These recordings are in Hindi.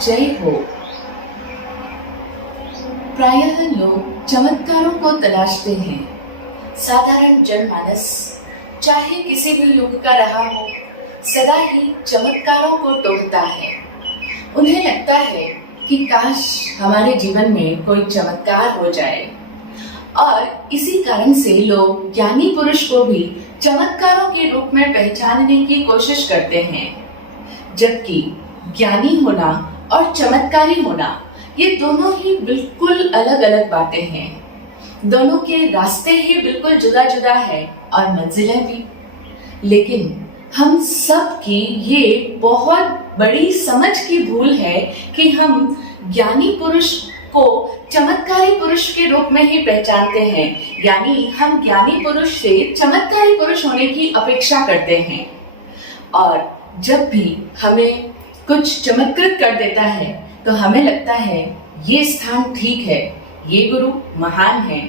जय हो। प्रायः लोग चमत्कारों को तलाशते हैं। साधारण जनमानस चाहे किसी भी युग का रहा हो, सदा ही चमत्कारों को टोकता है। उन्हें लगता है कि काश हमारे जीवन में कोई चमत्कार हो जाए, और इसी कारण से लोग ज्ञानी पुरुष को भी चमत्कारों के रूप में पहचानने की कोशिश करते हैं। जबकि ज्ञानी होना और चमत्कारी होना ये दोनों ही बिल्कुल अलग अलग बातें हैं। दोनों के रास्ते ही बिल्कुल जुदा जुदा है और मंजिलें भी। लेकिन हम सब की ये बहुत बड़ी समझ की भूल है कि हम ज्ञानी पुरुष को चमत्कारी पुरुष के रूप में ही पहचानते हैं, यानी हम ज्ञानी पुरुष से चमत्कारी पुरुष होने की अपेक्षा करते हैं। और जब भी हमें कुछ चमत्कृत कर देता है तो हमें लगता है ये स्थान ठीक है, ये गुरु महान है।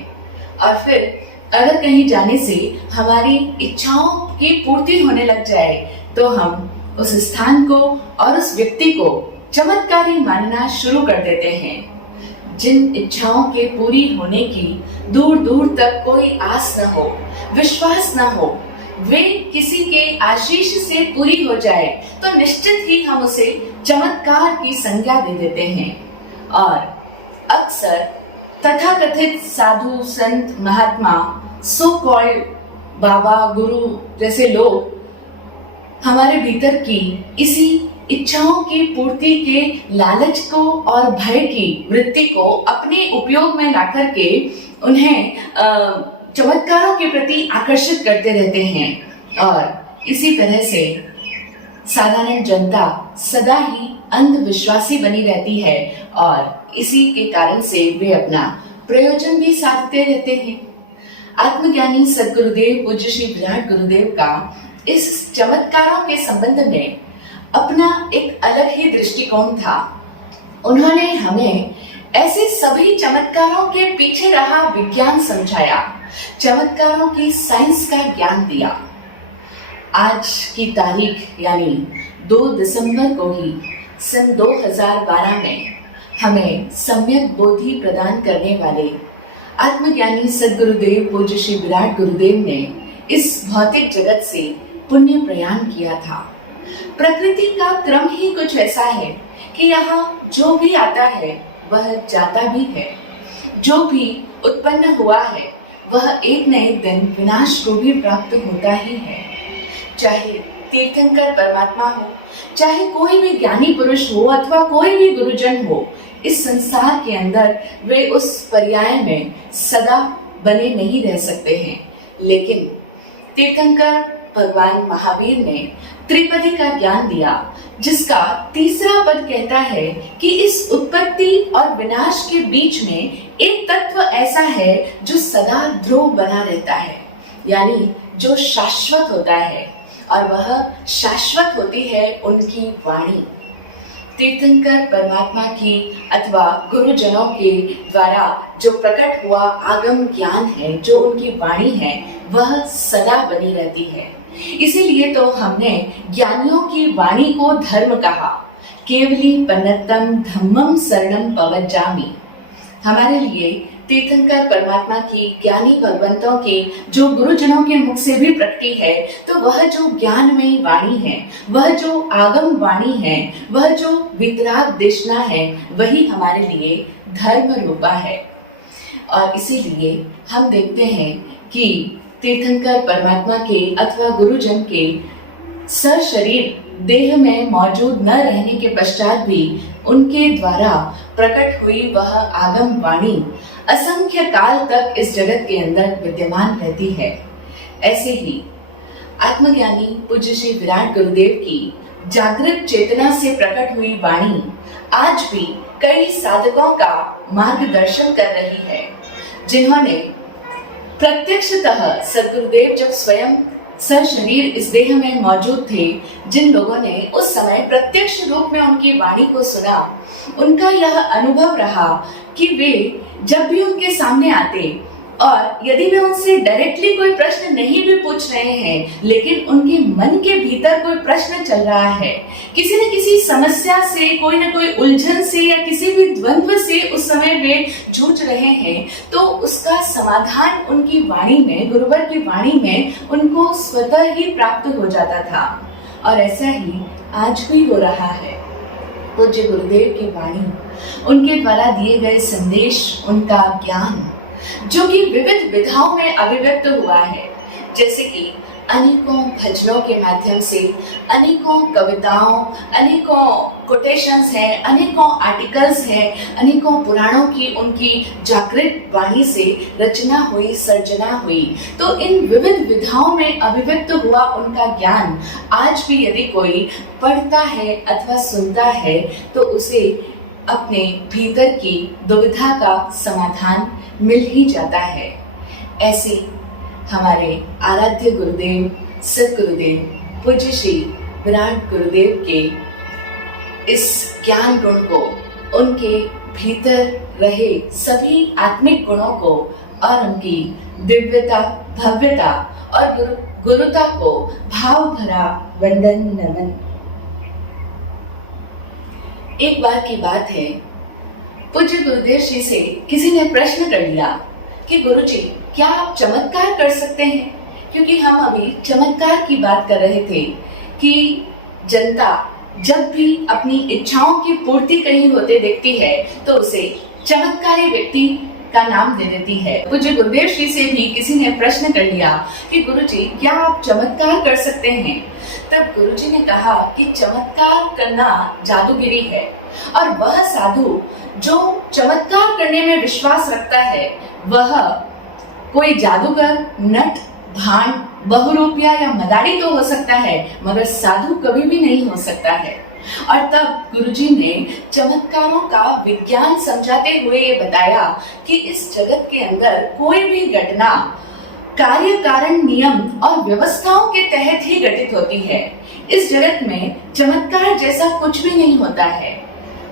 और फिर अगर कहीं जाने से हमारी इच्छाओं की पूर्ति होने लग जाए तो हम उस स्थान को और उस व्यक्ति को चमत्कारी मानना शुरू कर देते हैं। जिन इच्छाओं के पूरी होने की दूर दूर तक कोई आस न हो, विश्वास न हो, वे किसी के आशीष से पूरी हो जाए तो निश्चित ही हम उसे चमत्कार की संज्ञा दे देते हैं। और अक्सर तथाकथित साधु संत महात्मा, सो कॉल्ड बाबा गुरु जैसे लोग हमारे भीतर की इसी इच्छाओं की पूर्ति के लालच को और भय की वृत्ति को अपने उपयोग में ला करके उन्हें चमत्कारों के प्रति आकर्षित करते रहते हैं। और इसी तरह से साधारण जनता सदा ही अंधविश्वासी बनी रहती है और इसी के कारण से वे अपना प्रयोजन भी साधते रहते हैं। आत्मज्ञानी सद्गुरुदेव पूज्य श्री विराट गुरुदेव का इस चमत्कारों के संबंध में अपना एक अलग ही दृष्टिकोण था। उन्होंने हमें ऐसे सभी चमत्कारों के पीछे रहा विज्ञान समझाया, चमत्कारों की साइंस का ज्ञान दिया। आज की तारीख यानी 2 दिसंबर को ही सन 2012 में हमें सम्यक बोधि प्रदान करने वाले आत्मज्ञानी सद्गुरुदेव पूज्य श्री विराट गुरुदेव ने इस भौतिक जगत से पुण्य प्रयाण किया था। प्रकृति का क्रम ही कुछ ऐसा है कि यहाँ जो भी आता है वह जाता भी है, जो भी उत्पन्न हुआ है वह एक न एक दिन विनाश को भी प्राप्त होता ही है। चाहे तीर्थंकर परमात्मा हो, चाहे कोई भी ज्ञानी पुरुष हो अथवा कोई भी गुरुजन हो, इस संसार के अंदर वे उस पर्याय में सदा बने नहीं रह सकते हैं। लेकिन तीर्थंकर भगवान महावीर ने त्रिपदी का ज्ञान दिया, जिसका तीसरा पद कहता है कि इस उत्पत्ति और विनाश के बीच में एक तत्व ऐसा है जो सदा ध्रुव बना रहता है, यानी जो शाश्वत होता है, और वह शाश्वत होती है उनकी वाणी। तीर्थंकर परमात्मा की अथवा गुरुजनों के द्वारा जो प्रकट हुआ आगम ज्ञान है, जो उनकी वाणी है, वह सदा बनी रहती है। इसीलिए तो हमने ज्ञानियों की वाणी को धर्म कहा। केवली पन्नतम धम्मम शरणम पवज्जामि। हमारे लिए तीर्थंकर परमात्मा की, ज्ञानी भगवंतों की जो गुरुजनों के मुख से भी प्रकटी है, तो वह जो ज्ञानमयी वाणी है, वह जो आगम वाणी है, वह जो वितराग देशना है, वही हमारे लिए धर्म रूपा है। और इसीलिए हम देखते हैं कि तीर्थंकर परमात्मा के अथवा गुरुजन के सशरीर देह में मौजूद न रहने के पश्चात भी उनके द्वारा प्रकट हुई वह आगम वाणी असंख्य काल तक इस जगत के अंदर विद्यमान रहती है। ऐसे ही आत्मज्ञानी पूज्य श्री विराट गुरुदेव की जागृत चेतना से प्रकट हुई वाणी आज भी कई साधकों का मार्गदर्शन कर रही है, जिन्होंने प्रत्यक्षतः सद्गुरुदेव जब स्वयं सशरीर इस देह में मौजूद थे, जिन लोगों ने उस समय प्रत्यक्ष रूप में उनकी वाणी को सुना, उनका यह अनुभव रहा कि वे जब भी उनके सामने आते और यदि वे उनसे डायरेक्टली कोई प्रश्न नहीं भी पूछ रहे हैं, लेकिन उनके मन के भीतर कोई प्रश्न चल रहा है, किसी न किसी समस्या से, कोई न कोई उलझन से या किसी भी द्वंद्व से उस समय वे जूझ रहे हैं, तो उसका समाधान उनकी वाणी में, गुरुवर की वाणी में उनको स्वतः ही प्राप्त हो जाता था। और ऐसा ही आज भी हो रहा है। पूज्य गुरुदेव की वाणी, उनके द्वारा दिए गए संदेश, उनका ज्ञान जो कि विविध विधाओं में अभिव्यक्त हुआ है, जैसे कि अनेकों भजनों के माध्यम से, अनेकों कविताओं, अनेकों कोटेशंस हैं, अनेकों आर्टिकल्स हैं, अनेकों पुराणों की उनकी जागृत वाणी से रचना हुई, सर्जना हुई। तो इन विविध विधाओं में अभिव्यक्त हुआ उनका ज्ञान आज भी यदि कोई पढ़ता है अथवा सुनता है, तो उसे अपने भीतर की दुविधा का समाधान मिल ही जाता है। ऐसे हमारे आराध्य गुरुदेव सद्गुरुदेव पूज्य श्री विराट गुरुदेव के इस ज्ञान गुण को, उनके भीतर रहे सभी आत्मिक गुणों को और उनकी दिव्यता, भव्यता और गुरुता को भाव भरा वंदन नमन। एक बार की बात है, पूज्य गुरुदेव श्री से किसी ने प्रश्न कर लिया कि गुरुजी, क्या आप चमत्कार कर सकते हैं? क्योंकि हम अभी चमत्कार की बात कर रहे थे कि जनता जब भी अपनी इच्छाओं की पूर्ति कहीं होते देखती है तो उसे चमत्कारी व्यक्ति का नाम दे देती है। पूज्य गुरुदेव श्री से भी किसी ने प्रश्न कर लिया कि गुरुजी, क्या आप चमत्कार कर सकते हैं? तब गुरुजी ने कहा कि चमत्कार करना जादूगिरी है, और वह साधु जो चमत्कार करने में विश्वास रखता है, वह कोई जादूगर, नट, भांड, बहुरूपिया या मदारी तो हो सकता है, मगर साधु कभी भी नहीं हो सकता है। और तब गुरुजी ने चमत्कारों का विज्ञान समझाते हुए ये बताया कि इस जगत के अंदर कोई भी घटना कार्य कारण नियम और व्यवस्थाओं के तहत ही घटित होती है। इस जगत में चमत्कार जैसा कुछ भी नहीं होता है।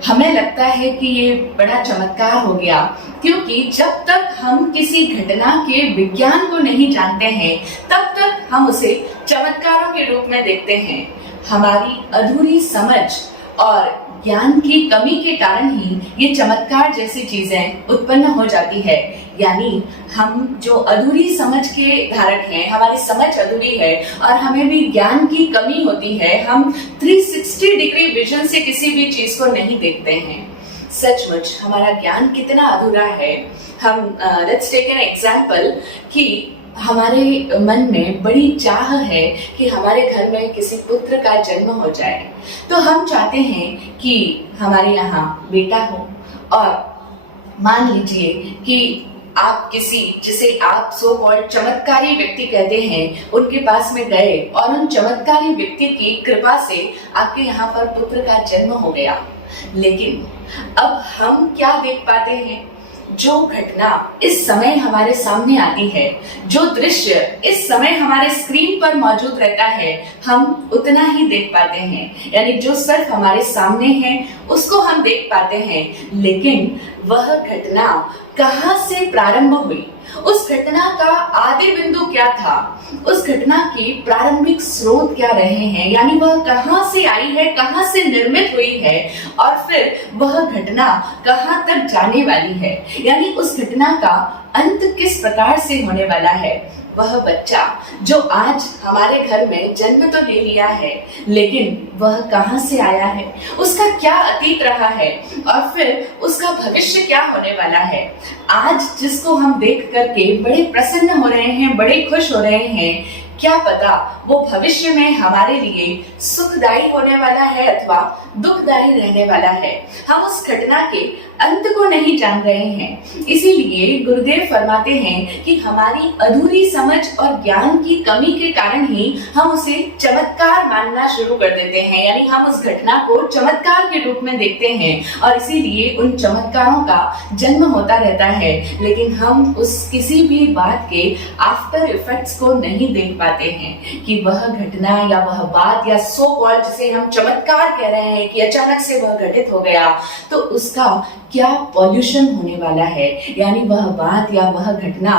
हमें लगता है कि ये बड़ा चमत्कार हो गया, क्योंकि जब तक हम किसी घटना के विज्ञान को नहीं जानते हैं, तब तक हम उसे चमत्कारों के रूप में देखते हैं। हमारी अधूरी समझ और ज्ञान की कमी के कारण ही ये चमत्कार जैसी चीजें उत्पन्न हो जाती है। यानी हम जो अधूरी समझ के धारक हैं, हमारी समझ अधूरी है और हमें भी ज्ञान की कमी होती है। हम 360 डिग्री विजन से किसी भी चीज को नहीं देखते हैं। सचमुच हमारा ज्ञान कितना अधूरा है। हम लेट्स टेक एन एग्जांपल कि हमारे मन में बड़ी चाह है कि हमारे घर में किसी पुत्र का जन्म हो जाए, तो हम चाहते हैं कि हमारे यहाँ बेटा हो। और मान लीजिए कि आप किसी, जिसे आप सो कॉल्ड चमत्कारी व्यक्ति कहते हैं, उनके पास में गए और उन चमत्कारी व्यक्ति की कृपा से आपके यहाँ पर पुत्र का जन्म हो गया। लेकिन अब हम क्या देख पाते हैं? जो घटना इस समय हमारे सामने आती है, जो दृश्य इस समय हमारे स्क्रीन पर मौजूद रहता है, हम उतना ही देख पाते हैं। यानी जो सिर्फ हमारे सामने है उसको हम देख पाते हैं, लेकिन वह घटना कहाँ से प्रारंभ हुई, उस घटना का आदि बिंदु क्या था, उस घटना की प्रारंभिक स्रोत क्या रहे हैं, यानी वह कहाँ से आई है, कहाँ से निर्मित हुई है, और फिर वह घटना कहाँ तक जाने वाली है, यानी उस घटना का अंत किस प्रकार से होने वाला है। वह बच्चा जो आज हमारे घर में जन्म तो ले लिया है, लेकिन वह कहाँ से आया है, उसका क्या अतीत रहा है, और फिर उसका भविष्य क्या होने वाला है। आज जिसको हम देख करके बड़े प्रसन्न हो रहे हैं, बड़े खुश हो रहे हैं, क्या पता वो भविष्य में हमारे लिए सुखदायी होने वाला है अथवा दुखदायी रहने वाला है। हम उस घटना के अंत को नहीं जान रहे हैं। इसीलिए गुरुदेव फरमाते हैं कि हमारी अधूरी समझ और ज्ञान की कमी के कारण ही हम उसे चमत्कार मानना शुरू कर देते हैं, यानी हम उस घटना को चमत्कार के रूप में देखते हैं और इसीलिए उन चमत्कारों का जन्म होता रहता है, लेकिन हम उस किसी भी बात के आफ्टर इफेक्ट्स को नहीं देख पाते हैं कि वह घटना या वह बात या सो कॉल्ड जिसे हम चमत्कार कह रहे हैं कि अचानक से वह घटित हो गया, तो उसका क्या पॉल्यूशन होने वाला है, यानी वह बात या वह घटना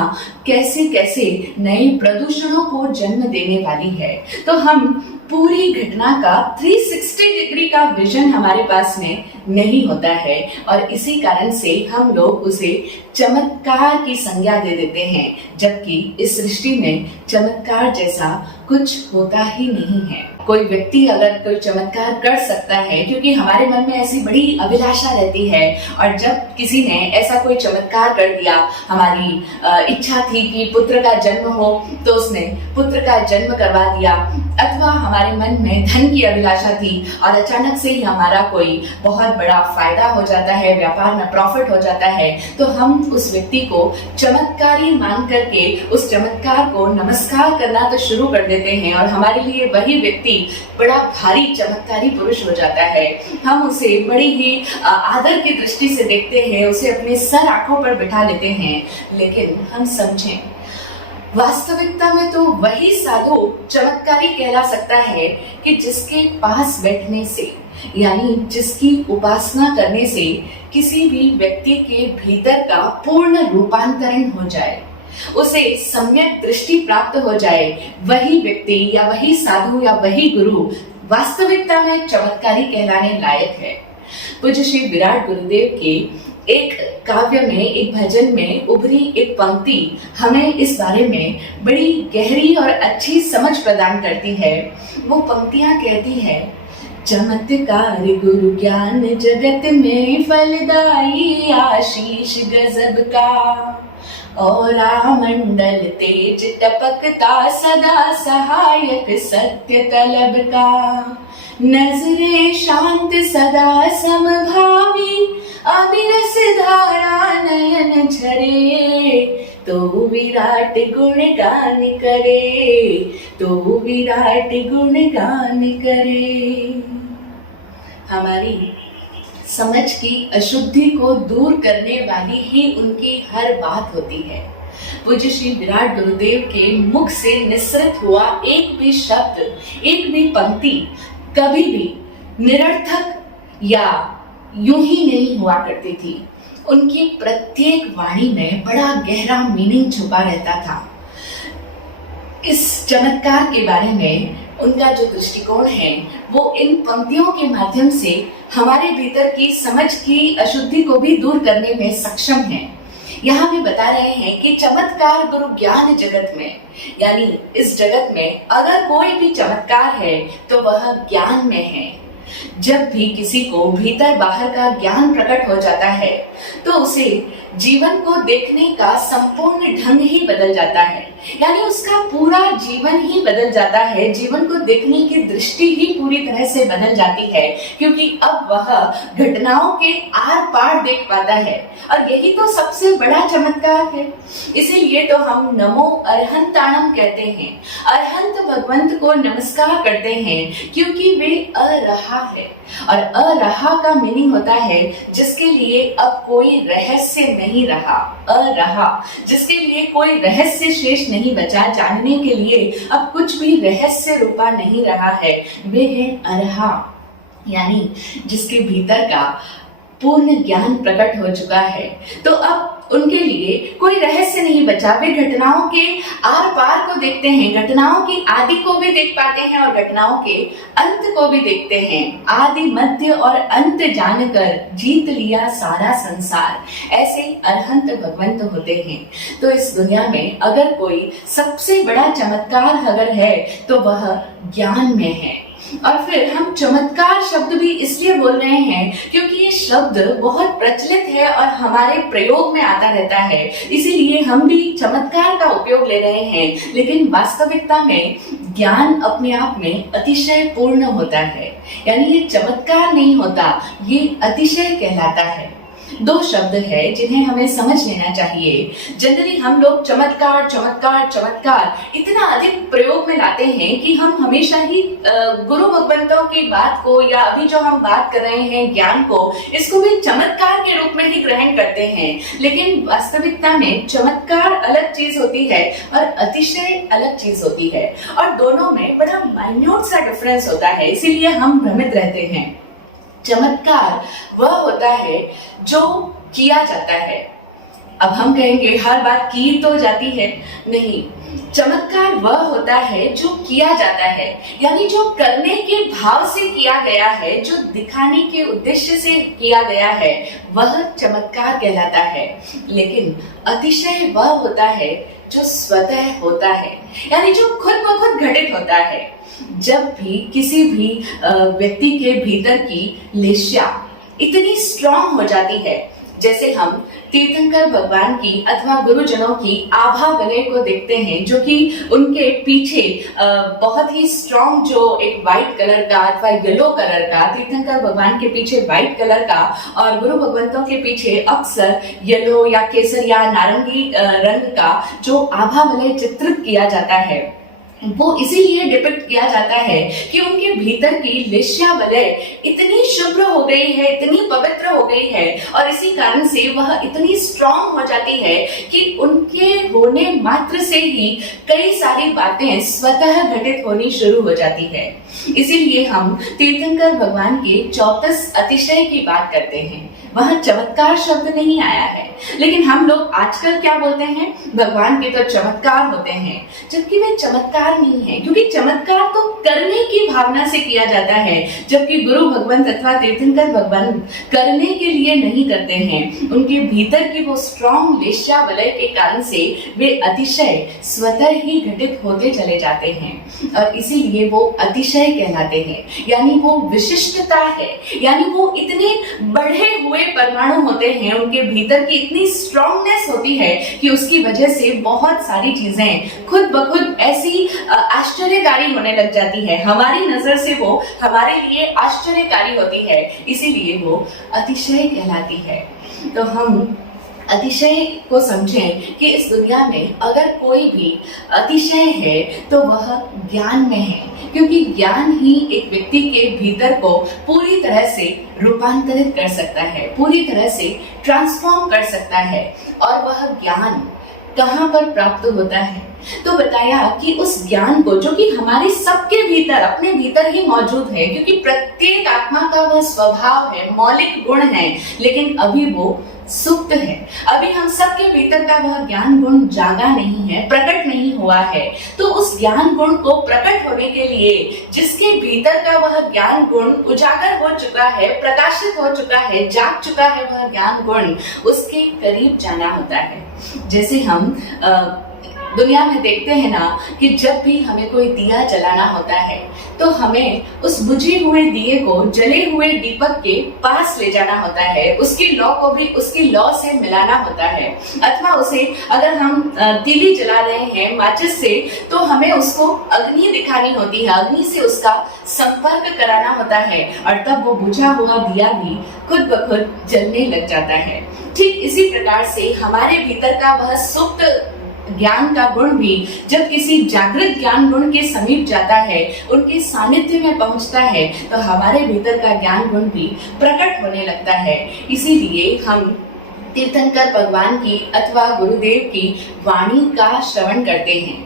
कैसे कैसे नए प्रदूषणों को जन्म देने वाली है। तो हम पूरी घटना का 360 डिग्री का विजन हमारे पास में नहीं होता है और इसी कारण से हम लोग उसे चमत्कार की संज्ञा दे देते हैं, जबकि इस सृष्टि में चमत्कार जैसा कुछ होता ही नहीं है। कोई व्यक्ति अगर कोई चमत्कार कर सकता है क्योंकि हमारे मन में ऐसी बड़ी अभिलाषा रहती है, और जब किसी ने ऐसा कोई चमत्कार कर दिया, हमारी इच्छा थी कि पुत्र का जन्म हो तो उसने पुत्र का जन्म करवा दिया, अथवा हमारे मन में धन की अभिलाषा थी और अचानक से ही हमारा कोई बहुत बड़ा फायदा हो जाता है, व्यापार में प्रॉफिट हो जाता है, तो हम उस व्यक्ति को चमत्कारी मान करके उस चमत्कार को नमस्कार करना तो शुरू कर देते हैं और हमारे लिए वही व्यक्ति बड़ा भारी चमत्कारी पुरुष हो जाता है। हम उसे बड़ी ही आदर की दृष्टि से देखते हैं, उसे अपने सर आंखों पर बिठा लेते हैं। लेकिन हम समझें, वास्तविकता में तो वही साधु चमत्कारी कहला सकता है कि जिसके पास बैठने से, यानी जिसकी उपासना करने से किसी भी व्यक्ति के भीतर का पूर्ण रूपांतरण हो जाए, उसे सम्यक दृष्टि प्राप्त हो जाए, वही व्यक्ति या वही साधु या वही गुरु वास्तविकता में चमत्कारी कहलाने लायक है। पूज्य श्री विराट गुरुदेव के एक काव्य में, एक भजन में उभरी एक पंक्ति हमें इस बारे में बड़ी गहरी और अच्छी समझ प्रदान करती है। वो पंक्तियां कहती है, चमत्कार गुरु ज्ञान जगत में फलदाई आशीष गजब का, और मंडल तेज टपकता सदा सहायक सत्य तलब का, नजरे शांत सदा समभावी अविरस धारा नयन झरे, तो विराट गुण गान करे, तो विराट गुण गान करे। हमारी समझ की अशुद्धि को दूर करने वाली ही उनकी हर बात होती है। पूज्य श्री विराट गुरुदेव के मुख से निसृत हुआ एक भी शब्द, एक भी पंक्ति कभी भी निरर्थक या यूं ही नहीं हुआ करती थी। उनकी प्रत्येक वाणी में बड़ा गहरा मीनिंग छुपा रहता था। इस चमत्कार के बारे में उनका जो दृष्टिकोण है वो इन पंक्तियों के माध्यम से हमारे भीतर की समझ की अशुद्धि को भी दूर करने में सक्षम है। यहाँ भी बता रहे हैं कि चमत्कार गुरु ज्ञान जगत में, यानी इस जगत में अगर कोई भी चमत्कार है तो वह ज्ञान में है। जब भी किसी को भीतर बाहर का ज्ञान प्रकट हो जाता है तो उसे जीवन को देखने का संपूर्ण ढंग ही बदल जाता है, यानी उसका पूरा जीवन ही बदल जाता है। जीवन को देखने की दृष्टि ही पूरी तरह से बदल जाती है, क्योंकि अब वह घटनाओं के आर पार देख पाता है, और यही तो सबसे बड़ा चमत्कार है। इसीलिए तो हम नमो अरहंताणम कहते हैं, अरहंत भगवंत को नमस्कार करते हैं, क्योंकि वे अरहा है, और अरहा का मीनिंग होता है जिसके लिए अब कोई रहस्य नहीं रहा। अरहा, जिसके लिए कोई रहस्य शेष नहीं बचा, जानने के लिए अब कुछ भी रहस्य रूपा नहीं रहा है, वे है अरहा, यानी जिसके भीतर का पूर्ण ज्ञान प्रकट हो चुका है। तो अब उनके लिए कोई रहस्य नहीं बचा। वे घटनाओं के आर पार को देखते हैं, घटनाओं की आदि को भी देख पाते हैं और घटनाओं के अंत को भी देखते हैं। आदि मध्य और अंत जानकर जीत लिया सारा संसार, ऐसे अरहंत भगवंत होते हैं। तो इस दुनिया में अगर कोई सबसे बड़ा चमत्कार अगर है तो वह ज्ञान में है। और फिर हम चमत्कार शब्द भी इसलिए बोल रहे हैं क्योंकि ये शब्द बहुत प्रचलित है और हमारे प्रयोग में आता रहता है, इसीलिए हम भी चमत्कार का उपयोग ले रहे हैं। लेकिन वास्तविकता में ज्ञान अपने आप में अतिशय पूर्ण होता है, यानी ये चमत्कार नहीं होता, ये अतिशय कहलाता है। दो शब्द है जिन्हें हमें समझ लेना चाहिए। जनरली हम लोग चमत्कार चमत्कार चमत्कार इतना अधिक प्रयोग में लाते हैं कि हम हमेशा ही गुरु भगवंतों की बात को, या अभी जो हम बात कर रहे हैं ज्ञान को, इसको भी चमत्कार के रूप में ही ग्रहण करते हैं। लेकिन वास्तविकता में चमत्कार अलग चीज होती है और अतिशय अलग चीज होती है, और दोनों में बड़ा माइन्यूट सा डिफरेंस होता है, इसीलिए हम भ्रमित रहते हैं। चमत्कार वह होता है जो किया जाता है। अब हम कहेंगे हर बात की तो जाती है, नहीं, चमत्कार वह होता है जो किया जाता है, यानी जो करने के भाव से किया गया है, जो दिखाने के उद्देश्य से किया गया है, वह चमत्कार कहलाता है। लेकिन अतिशय वह होता है जो स्वतः होता है, यानी जो खुद ब खुद घटित होता है। जब भी किसी भी व्यक्ति के भीतर की लेस्या इतनी स्ट्रांग हो जाती है, जैसे हम तीर्थंकर भगवान की अथवा गुरुजनों की आभा वलय को देखते हैं, जो कि उनके पीछे बहुत ही स्ट्रांग जो एक व्हाइट कलर का अथवा येलो कलर का, तीर्थंकर भगवान के पीछे व्हाइट कलर का और गुरु भगवंतों के पीछे अक्सर येलो या केसर या नारंगी रंग का जो आभा वलय चित्रित किया जाता है, वो इसीलिए डिपिक्ट किया जाता है कि उनके भीतर की लेस्या वलय इतनी शुभ्र हो गई है, इतनी पवित्र हो गई है और इसी कारण से वह इतनी स्ट्रांग हो जाती है कि उनके होने मात्र से ही कई सारी बातें स्वतः घटित होनी शुरू हो जाती है। इसीलिए हम तीर्थंकर भगवान के 34 अतिशय की बात करते हैं। वहां चमत्कार शब्द नहीं आया है, लेकिन हम लोग आजकल क्या बोलते हैं, भगवान के तो चमत्कार होते हैं, जबकि वे चमत्कार नहीं है, क्योंकि चमत्कार तो करने की भावना से किया जाता है, जबकि गुरु भगवंत अथवा तीर्थंकर भगवान करने के लिए नहीं करते हैं। उनके भीतर की वो स्ट्रांग लेस्या वलय के कारण से वे अतिशय स्वतः ही घटित होते चले जाते हैं और इसीलिए वो अतिशय कहलाते हैं, यानी वो विशिष्टता है, यानी वो इतने बढ़े हुए परमाणु होते हैं, उनके भीतर की इतनी स्ट्रांगनेस होती है कि उसकी वजह से बहुत सारी चीजें खुद ब खुद ऐसी आश्चर्यकारी होने लग जाती है। हमारी नजर से वो हमारे लिए आश्चर्यकारी होती है, इसीलिए वो अतिशय कहलाती है। तो हम अतिशय को समझें कि इस दुनिया में अगर कोई भी अतिशय है तो वह ज्ञान में है, क्योंकि ज्ञान ही एक व्यक्ति के भीतर को पूरी तरह से रूपांतरित कर सकता है, पूरी तरह से ट्रांसफॉर्म कर सकता है। और वह ज्ञान कहाँ पर प्राप्त होता है, तो बताया कि उस ज्ञान को जो कि हमारे सबके भीतर, अपने भीतर ही मौजूद है, क्योंकि प्रत्येक आत्मा का वह स्वभाव है, मौलिक गुण है, लेकिन अभी वो सुप्त है। अभी हम सबके भीतर का वह ज्ञान गुण जागा नहीं है, प्रकट नहीं हुआ है। तो उस ज्ञान गुण को प्रकट होने के लिए जिसके भीतर का वह ज्ञान गुण उजागर हो चुका है, प्रकाशित हो चुका है, जाग चुका है वह ज्ञान गुण, उसके करीब जाना होता है। जैसे हम दुनिया में देखते हैं ना कि जब भी हमें कोई दिया जलाना होता है तो हमें उस बुझे हुए दिए को जले हुए दीपक के पास ले जाना होता है, उसकी लौ को भी उसकी लौ से मिलाना होता है, अथवा उसे अगर हम तीली जला रहे हैं माचिस से तो हमें उसको अग्नि दिखानी होती है, अग्नि से उसका संपर्क कराना होता है और तब वो बुझा हुआ दिया भी खुद ब खुद जलने लग जाता है। ठीक इसी प्रकार से हमारे भीतर का वह सुप्त ज्ञान का गुण भी जब किसी जागृत ज्ञान गुण के समीप जाता है, उनके सानिध्य में पहुंचता है, तो हमारे भीतर का ज्ञान गुण भी प्रकट होने लगता है। इसीलिए हम तीर्थंकर भगवान की अथवा गुरुदेव की वाणी का श्रवण करते हैं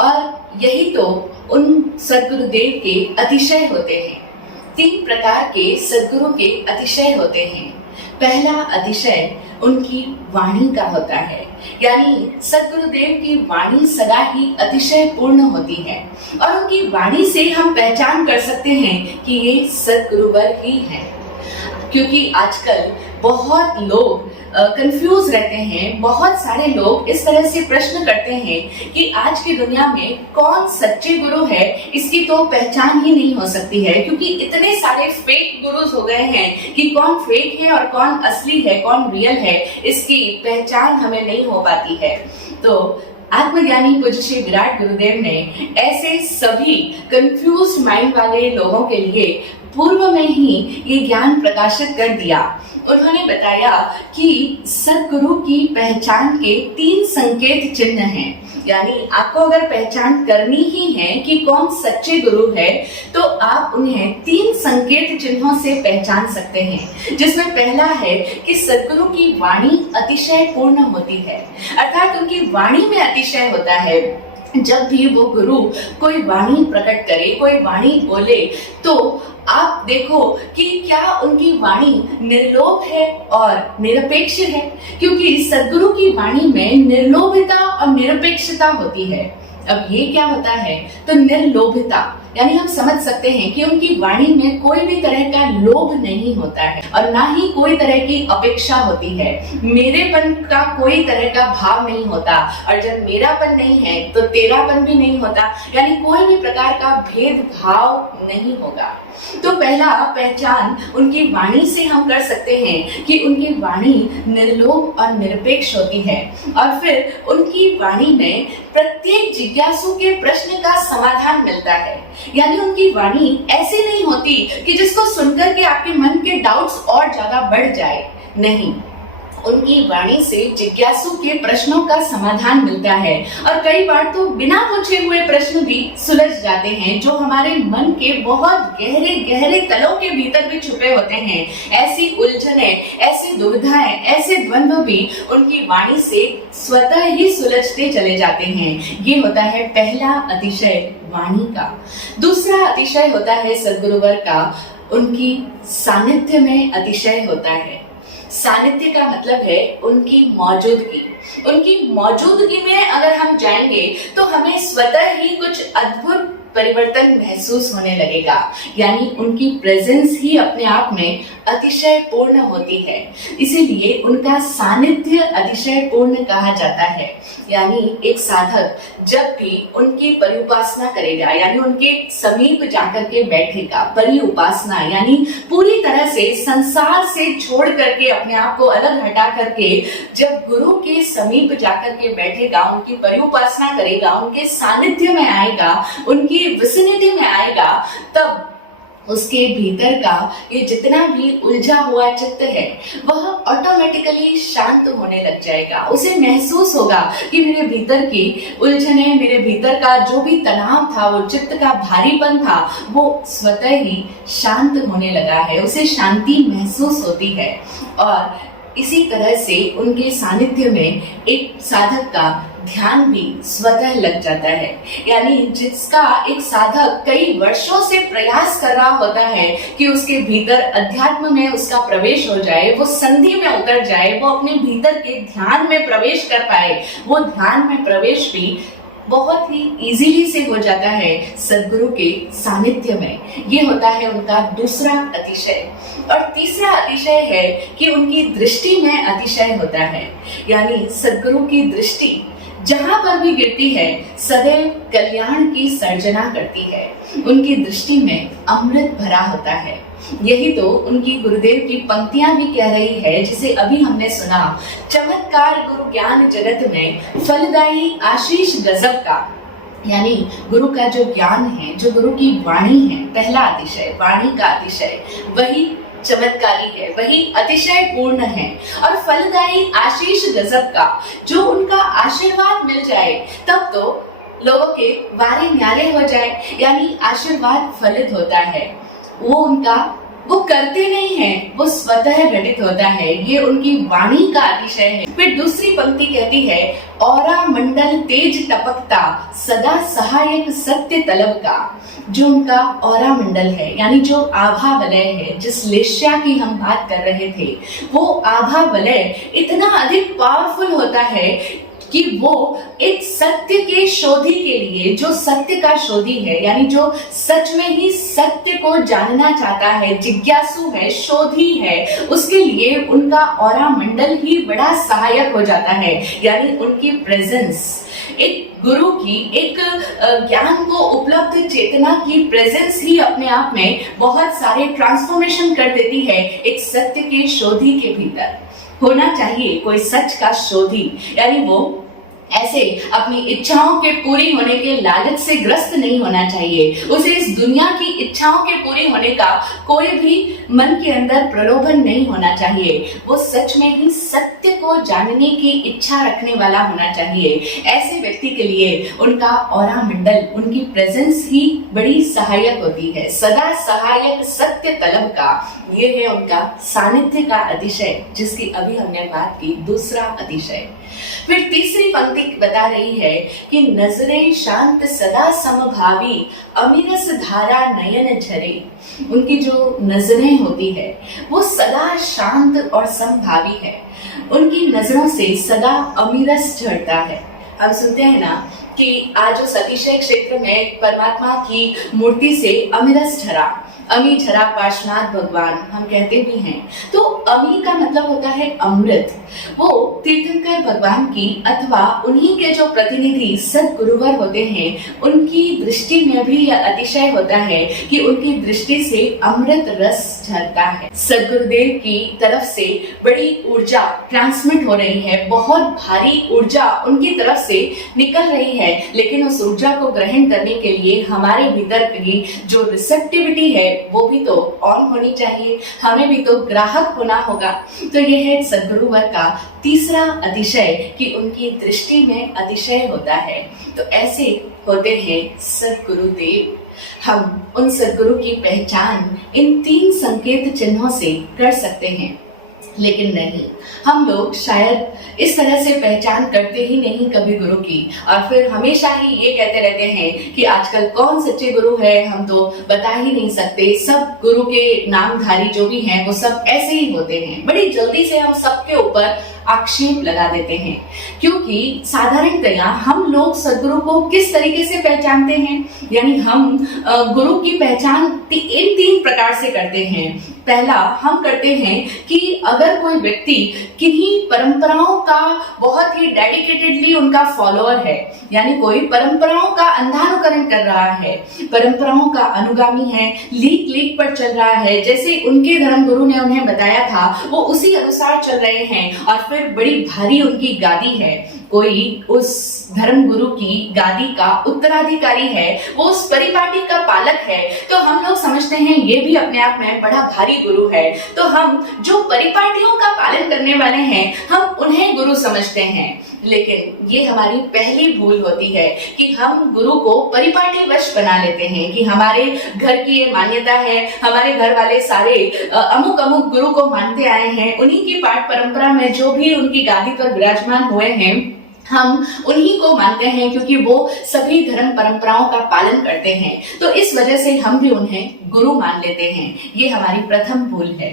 और यही तो उन सद्गुरुदेव के अतिशय होते हैं। 3 प्रकार के सद्गुरु के अतिशय होते हैं। पहला अतिशय उनकी वाणी का होता है, यानी सद्गुरुदेव की वाणी सदा ही अतिशय पूर्ण होती है और उनकी वाणी से हम पहचान कर सकते हैं कि ये सद्गुरुवर ही हैं। क्योंकि आजकल बहुत लोग कंफ्यूज रहते हैं, बहुत सारे लोग इस तरह से प्रश्न करते हैं कि आज की दुनिया में कौन सच्चे गुरु है, इसकी तो पहचान ही नहीं हो सकती है, क्योंकि इतने सारे फेक गुरुज हो गए हैं कि कौन फेक है और कौन असली है, कौन रियल है, इसकी पहचान हमें नहीं हो पाती है। तो आत्मज्ञानी पूज्य श्री विराट गुरुदेव ने ऐसे सभी कंफ्यूज माइंड वाले लोगों के लिए पूर्व में ही ये ज्ञान प्रकाशित कर दिया। उन्होंने बताया कि सद्गुरु की पहचान के 3 संकेत चिन्ह हैं, यानी आपको अगर पहचान करनी ही है कि कौन सच्चे गुरु है तो आप उन्हें 3 संकेत चिन्हों से पहचान सकते हैं, जिसमें पहला है कि सद्गुरु की वाणी अतिशय पूर्ण होती है, अर्थात उनकी वाणी में अतिशय होता है। जब भी वो गुरु कोई वाणी प्रकट करे, कोई वाणी बोले, तो आप देखो कि क्या उनकी वाणी निर्लोभ है और निरपेक्ष है, क्योंकि सद्गुरु की वाणी में निर्लोभता और निरपेक्षता होती है। अब ये क्या होता है, तो निर्लोभता यानी हम समझ सकते हैं कि उनकी वाणी में कोई भी तरह का लोभ नहीं होता है और ना ही कोई तरह की अपेक्षा होती है। मेरेपन का कोई तरह का भाव नहीं होता, और जब मेरापन नहीं है तो तेरापन भी नहीं होता, यानी कोई भी प्रकार का भेदभाव नहीं होगा। तो पहला पहचान उनकी वाणी से हम कर सकते हैं कि उनकी वाणी निर्लोभ और निरपेक्ष होती है। और फिर उनकी वाणी में प्रत्येक जिज्ञासु के प्रश्न का समाधान मिलता है, यानी उनकी वाणी ऐसी नहीं होती कि जिसको सुनकर के आपके मन के डाउट्स और ज्यादा बढ़ जाए। नहीं, उनकी वाणी से जिज्ञासु के प्रश्नों का समाधान मिलता है, और कई बार तो बिना पूछे हुए प्रश्न भी सुलझ जाते हैं जो हमारे मन के बहुत गहरे गहरे तलों के भीतर भी छुपे होते हैं। ऐसी उलझने, ऐसी दुविधाएं, ऐसे द्वंद्व भी उनकी वाणी से स्वतः ही सुलझते चले जाते हैं। ये होता है पहला अतिशय वाणी का। दूसरा अतिशय होता है सद्गुरुवर का, उनकी सानिध्य में अतिशय होता है। सानिध्य का मतलब है उनकी मौजूदगी। उनकी मौजूदगी में अगर हम जाएंगे तो हमें स्वतः ही कुछ अद्भुत परिवर्तन महसूस होने लगेगा, यानी उनकी प्रेजेंस ही अपने आप में अतिशय पूर्ण होती है। इसीलिए उनका सानिध्य अतिशय पूर्ण कहा जाता है। यानी एक साधक जब भी उनकी परिउपासना करेगा, यानी उनके समीप जाकर के बैठेगा, परिउपासना यानी पूरी तरह से संसार से छोड़ करके अपने आप को अलग हटा करके जब गुरु के समीप जाकर के बैठेगा, उनकी परिउपासना करेगा, उनके सानिध्य में आएगा, उनकी विसिनिटी में आएगा, तब उसके भीतर का ये जितना भी उलझा हुआ चित्त है वह ऑटोमेटिकली शांत होने लग जाएगा। उसे महसूस होगा कि मेरे भीतर की उलझने, मेरे भीतर का जो भी तनाव था, वो चित्त का भारीपन था, वो स्वतः ही शांत होने लगा है, उसे शांति महसूस होती है। और इसी तरह से उनके सानिध्य में एक साधक का ध्यान भी स्वतः लग जाता है। यानी जिसका एक साधक कई वर्षों से प्रयास कर रहा होता है कि उसके भीतर अध्यात्म में उसका प्रवेश हो जाए, वो संधि में उतर जाए, वो अपने भीतर के ध्यान में प्रवेश कर पाए, वो ध्यान में प्रवेश भी बहुत ही इजीली से हो जाता है सद्गुरु के सानिध्य में। ये होता है उनका दूसरा अतिशय। और तीसरा अतिशय है कि उनकी दृष्टि में अतिशय होता है। यानी सद्गुरु की दृष्टि जहां पर भी गिरती है सदैव कल्याण की सर्जना करती है। उनकी दृष्टि में अमृत भरा होता है। यही तो उनकी गुरुदेव की पंक्तियां भी कह रही है, जिसे अभी हमने सुना, चमत्कार गुरु ज्ञान जगत में फलदायी आशीष गजब का। यानी गुरु का जो ज्ञान है, जो गुरु की वाणी है, पहला अतिशय वाणी का अतिशय, वही चमत्कारी है, वही अतिशय पूर्ण है। और फलदायी आशीष गजब का, जो उनका आशीर्वाद मिल जाए तब तो लोगों के वारे न्यारे हो जाए, यानी आशीर्वाद फलित होता है। वो करते नहीं है, वो स्वतः घटित होता है। ये उनकी वाणी का अतिशय है। फिर दूसरी पंक्ति कहती है, औरा मंडल तेज टपकता सदा सहायक सत्य तलब का। जो उनका औरा मंडल है, यानी जो आभा वलय है, जिस लेश्या की हम बात कर रहे थे, वो आभा वलय इतना अधिक पावरफुल होता है कि वो एक सत्य के शोधी के लिए, जो सत्य का शोधी है, यानी जो सच में ही सत्य को जानना चाहता है, जिज्ञासु है, शोधी है, उसके लिए उनका औरा मंडल ही बड़ा सहायक हो जाता है। यानी उनकी प्रेजेंस, एक गुरु की, एक ज्ञान को उपलब्ध चेतना की प्रेजेंस ही अपने आप में बहुत सारे ट्रांसफॉर्मेशन कर देती है एक सत्य के शोधी के भीतर। होना चाहिए कोई सच का शोधी, यानी वो ऐसे अपनी इच्छाओं के पूरी होने के लालच से ग्रस्त नहीं होना चाहिए। उसे इस दुनिया की इच्छाओं के पूरी होने का कोई भी मन के अंदर प्रलोभन नहीं होना चाहिए। वो सच में ही सत्य को जानने की इच्छा रखने वाला होना चाहिए। ऐसे व्यक्ति के लिए उनका औरा मंडल, उनकी प्रेजेंस ही बड़ी सहायक होती है, सदा सहायक सत्य तलब का। ये है उनका सानिध्य का अतिशय, जिसकी अभी हमने बात की, दूसरा अतिशय। फिर तीसरी पंक्ति श्रुति बता रही है कि नजरें शांत सदा समभावी अमीरस धारा नयन झरे। उनकी जो नजरें होती है वो सदा शांत और समभावी है। उनकी नजरों से सदा अमीरस झरता है। हम सुनते हैं ना कि आज जो सतीशय क्षेत्र में परमात्मा की मूर्ति से अमीरस झरा, अमी झरा पार्श्वनाथ भगवान हम कहते भी हैं। तो अमी का मतलब होता है अमृत। वो तीर्थंकर भगवान की अथवा उन्हीं के जो प्रतिनिधि सद्गुरुवर होते हैं उनकी दृष्टि में भी यह अतिशय होता है कि उनकी दृष्टि से अमृत रस झरता है। सद्गुरुदेव की तरफ से बड़ी ऊर्जा ट्रांसमिट हो रही है, बहुत भारी ऊर्जा उनकी तरफ से निकल रही है, लेकिन उस ऊर्जा को ग्रहण करने के लिए हमारे भीतर की जो रिसेप्टिविटी है वो भी तो ऑन होनी चाहिए, हमें भी तो ग्राहक होना होगा। तो यह है सद्गुरुवर का तीसरा अतिशय कि उनकी दृष्टि में अतिशय होता है। तो ऐसे होते हैं सद्गुरुदेव। हम उन सद्गुरु की पहचान इन 3 संकेत चिन्हों से कर सकते हैं, लेकिन नहीं, हम लोग शायद इस तरह से पहचान करते ही नहीं कभी गुरु की, और फिर हमेशा ही ये कहते रहते हैं कि आजकल कौन सच्चे गुरु है हम तो बता ही नहीं सकते, सब गुरु के नामधारी जो भी हैं वो सब ऐसे ही होते हैं। बड़ी जल्दी से हम सबके ऊपर आक्षेप लगा देते हैं, क्योंकि साधारणतया हम लोग सद्गुरु को किस तरीके से पहचानते हैं, यानी हम गुरु की पहचान इन 3 प्रकार से करते हैं। पहला हम करते हैं कि अगर कोई व्यक्ति किन्हीं परंपराओं का बहुत ही डेडिकेटेडली उनका फॉलोअर है, यानी कोई परंपराओं का अंधानुकरण कर रहा है, परंपराओं का अनुगामी है, लीक पर चल रहा है, जैसे उनके धर्म गुरु ने उन्हें बताया था वो उसी अनुसार चल रहे हैं, और फिर बड़ी भारी उनकी गादी है, कोई उस धर्म गुरु की गादी का उत्तराधिकारी है, वो उस परिपाटी का पालक है, तो हम लोग समझते हैं ये भी अपने आप में बड़ा भारी गुरु है। तो हम जो परिपाटियों का पालन करने वाले हैं हम उन्हें गुरु समझते हैं, लेकिन ये हमारी पहली भूल होती है कि हम गुरु को परिपाटी वश बना लेते हैं कि हमारे घर की ये मान्यता है, हमारे घर वाले सारे अमुक अमुक गुरु को मानते आए हैं, उन्हीं की पाठ परंपरा में जो भी उनकी गादी पर विराजमान हुए हैं हम उन्हीं को मानते हैं, क्योंकि वो सभी धर्म परंपराओं का पालन करते हैं, तो इस वजह से हम भी उन्हें गुरु मान लेते हैं। ये हमारी प्रथम भूल है।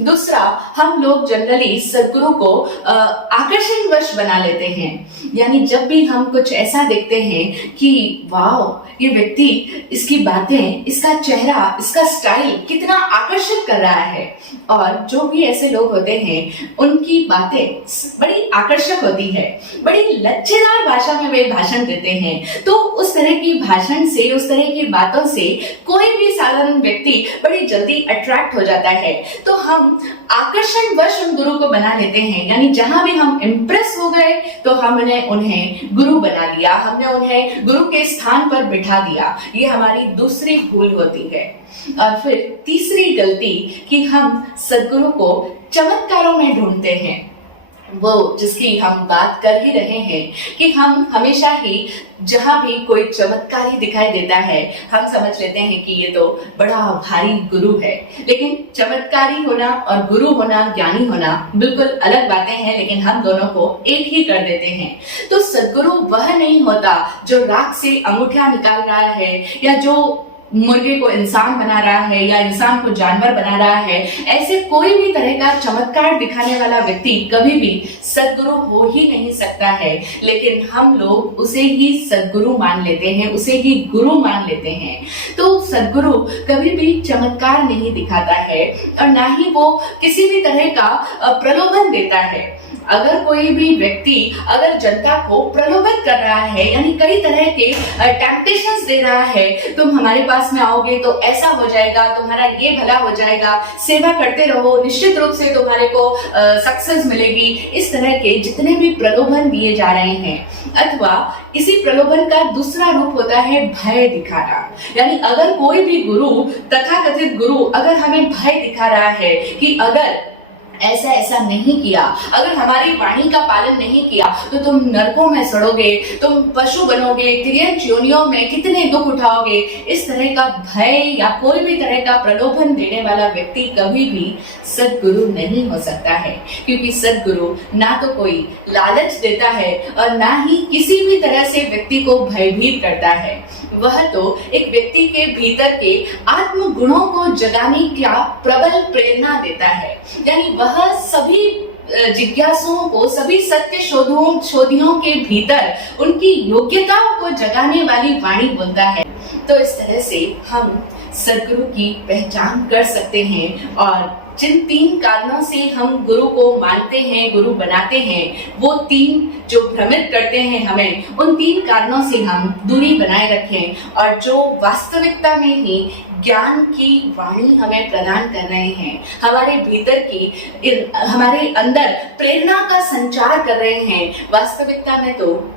दूसरा, हम लोग जनरली सद्गुरु को आकर्षण वश बना लेते हैं, यानी जब भी हम कुछ ऐसा देखते हैं कि वाह ये व्यक्ति, इसकी बातें, इसका चेहरा, इसका स्टाइल कितना आकर्षित कर रहा है, और जो भी ऐसे लोग होते हैं उनकी बातें बड़ी आकर्षक होती है, बड़ी लज्जेदार भाषा में वे भाषण देते हैं, तो उस तरह की भाषण से, उस तरह की बातों से कोई भी साधारण व्यक्ति बड़ी जल्दी अट्रैक्ट हो जाता है। तो हम आकर्षण वश उन गुरु को बना लेते हैं, यानी जहां भी हम इम्प्रेस हो गए तो हमने उन्हें गुरु बना लिया, हमने उन्हें गुरु के स्थान पर बिठा दिया। ये हमारी दूसरी भूल होती है। और फिर तीसरी गलती कि हम सद्गुरु को चमत्कारों में ढूंढते हैं, वो जिसकी हम बात कर ही रहे हैं कि हम हमेशा ही जहां भी कोई चमत्कार ही दिखाई देता है हम समझ लेते हैं कि ये तो बड़ा भारी गुरु है। लेकिन चमत्कारी होना और गुरु होना, ज्ञानी होना बिल्कुल अलग बातें हैं, लेकिन हम दोनों को एक ही कर देते हैं। तो सद्गुरु वह नहीं होता जो राख से अंगूठा निकाल रहा है, या जो मुर्गे को इंसान बना रहा है या इंसान को जानवर बना रहा है। ऐसे कोई भी तरह का चमत्कार दिखाने वाला व्यक्ति कभी भी सद्गुरु हो ही नहीं सकता है, लेकिन हम लोग उसे ही सद्गुरु मान लेते हैं, उसे ही गुरु मान लेते हैं। तो सद्गुरु कभी भी चमत्कार नहीं दिखाता है और ना ही वो किसी भी तरह का प्रलोभन देता है। अगर कोई भी व्यक्ति अगर जनता को प्रलोभित कर रहा है, यानी कई तरह के टेम्पटेशंस दे रहा है, तुम हमारे पास में आओगे तो ऐसा हो जाएगा, तुम्हारा ये भला हो जाएगा, सेवा करते रहो, निश्चित रूप से तुम्हारे को सक्सेस मिलेगी, इस तरह के जितने भी प्रलोभन दिए जा रहे हैं, अथवा इसी प्रलोभन का दूसरा रूप होता है भय दिखाना। यानी अगर कोई भी गुरु, तथाकथित गुरु अगर हमें भय दिखा रहा है कि अगर ऐसा ऐसा नहीं किया, अगर हमारी वाणी का पालन नहीं किया तो तुम नरकों में सड़ोगे, तुम पशु बनोगे, तिर्यक योनियों में कितने दुख उठाओगे। इस तरह का भय या कोई भी तरह का प्रलोभन देने वाला व्यक्ति कभी भी सद्गुरु नहीं हो सकता है, क्योंकि सद्गुरु ना तो कोई लालच देता है और ना ही किसी भी तरह से व्यक्ति को भयभीत करता है। वह तो एक व्यक्ति के भीतर के आत्म गुणों को जगाने का प्रबल प्रेरणा देता है, यानी वह सभी जिज्ञासुओं को, सभी सत्य शोधियों के भीतर उनकी योग्यताओं को जगाने वाली वाणी बोलता है। तो इस तरह से हम सद्गुरु की पहचान कर सकते हैं और जिन 3 कारणों से हम गुरु को मानते हैं, गुरु बनाते हैं, वो 3 जो भ्रमित करते हैं हमें, उन 3 कारणों से हम दूरी बनाए रखें और जो वास्तविकता में ही ज्ञान की वाणी हमें प्रदान कर रहे हैं, हमारे भीतर की, हमारे अंदर प्रेरणा का संचार कर रहे हैं, वास्तविकता में तो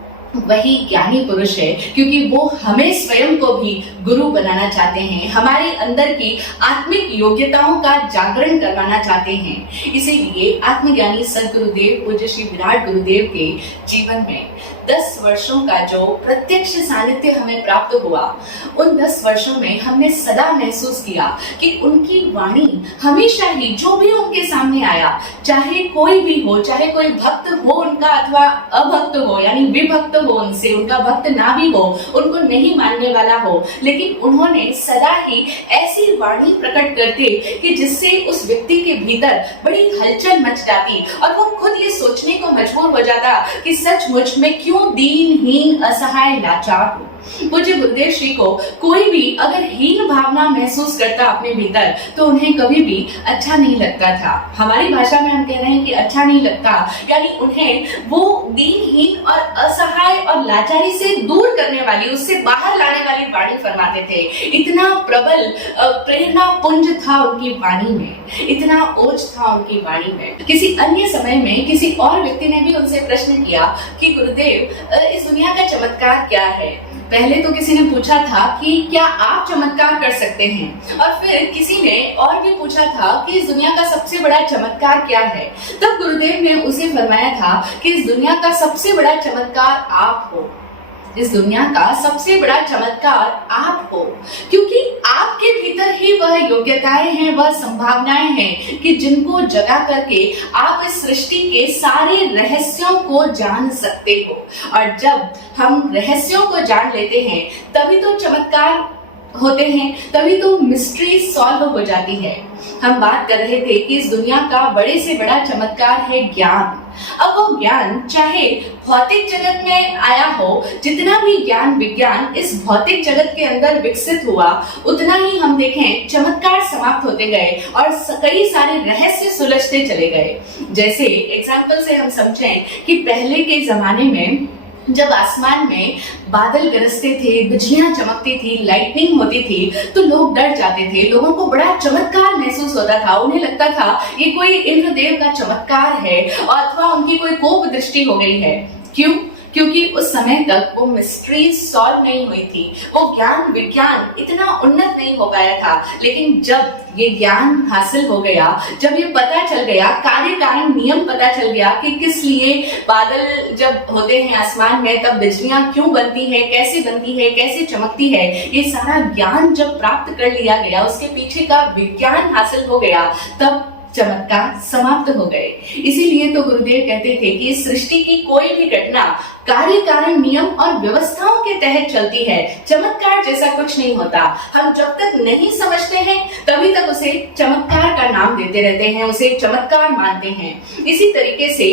वही ज्ञानी पुरुष है, क्योंकि वो हमें स्वयं को भी गुरु बनाना चाहते हैं, हमारे अंदर की आत्मिक योग्यताओं का जागरण करवाना चाहते हैं। इसीलिए आत्मज्ञानी सद्गुरुदेव पूज्य श्री विराट गुरुदेव के जीवन में 10 वर्षों का जो प्रत्यक्ष सानिध्य हमें प्राप्त हुआ, उन 10 वर्षों में हमने सदा महसूस किया कि उनकी वाणी हमेशा ही जो भी उनके सामने आया, चाहे कोई भी हो, चाहे कोई भक्त हो उनका अथवा अभक्त हो, यानी विभक्त हो उनसे, उनका भक्त ना भी हो, उनको नहीं मानने वाला हो, लेकिन उन्होंने सदा ही ऐसी वाणी प्रकट करते कि जिससे उस व्यक्ति के भीतर बड़ी हलचल मच जाती और वो खुद ये सोचने को मजबूर हो जाता कि सचमुच में क्यों दीनहीन, असहाय, लाचार हूं। पूज्य गुरुदेव श्री को कोई भी अगर हीन भावना महसूस करता अपने भीतर तो उन्हें कभी भी अच्छा नहीं लगता था। हमारी भाषा में हम कह रहे हैं कि अच्छा नहीं लगता, यानी उन्हें वो दीनहीन और असहाय और लाचारी से दूर करने वाली, उससे बाहर लाने वाली वाणी फरमाते थे। इतना प्रबल प्रेरणा पुंज था उनकी वाणी में, इतना ओज था उनकी वाणी में। किसी अन्य समय में किसी और व्यक्ति ने भी उनसे प्रश्न किया कि गुरुदेव, इस दुनिया का चमत्कार क्या है। पहले तो किसी ने पूछा था कि क्या आप चमत्कार कर सकते हैं, और फिर किसी ने और भी पूछा था कि इस दुनिया का सबसे बड़ा चमत्कार क्या है। तब गुरुदेव ने उसे फरमाया था कि इस दुनिया का सबसे बड़ा चमत्कार आप हो, इस दुनिया का सबसे बड़ा चमत्कार आप हो, क्योंकि आपके भीतर ही वह योग्यताएं हैं, वह संभावनाएं हैं कि जिनको जगा करके आप इस सृष्टि के सारे रहस्यों को जान सकते हो। और जब हम रहस्यों को जान लेते हैं तभी तो चमत्कार होते हैं, तभी तो मिस्ट्री सॉल्व हो जाती है। हम बात कर रहे थे कि इस दुनिया का बड़े से बड़ा चमत्कार है ज्ञान। अब वो ज्ञान चाहे भौतिक जगत में आया हो, जितना भी ज्ञान विज्ञान इस भौतिक जगत के अंदर विकसित हुआ, उतना ही हम देखें चमत्कार समाप्त होते गए और कई सारे रहस्य सुलझते चले गए। जैसे एग्जाम्पल से हम समझें कि पहले के जमाने में जब आसमान में बादल गरजते थे, बिजलियां चमकती थी, लाइटनिंग होती थी, तो लोग डर जाते थे, लोगों को बड़ा चमत्कार महसूस होता था। उन्हें लगता था ये कोई इंद्रदेव का चमत्कार है और अथवा उनकी कोई कोप दृष्टि हो गई है। क्यों? क्योंकि उस समय तक वो मिस्ट्री सॉल्व नहीं हुई थी, वो ज्ञान विज्ञान इतना उन्नत नहीं हो पाया था। लेकिन जब ये ज्ञान हासिल हो गया, जब ये पता चल गया, कार्य कारण नियम पता चल गया कि किस लिए बादल जब होते हैं आसमान में तब बिजलियां क्यों बनती है, कैसे बनती है, कैसे चमकती है, ये सारा ज्ञान जब प्राप्त कर लिया गया, उसके पीछे का विज्ञान हासिल हो गया, तब चमत्कार समाप्त हो गए। इसीलिए तो गुरुदेव कहते थे कि इस सृष्टि की कोई भी घटना कार्य कारण नियम और व्यवस्थाओं के तहत चलती है, चमत्कार जैसा कुछ नहीं होता। हम जब तक नहीं समझते हैं तभी तक उसे चमत्कार का नाम देते रहते हैं, उसे चमत्कार मानते हैं। इसी तरीके से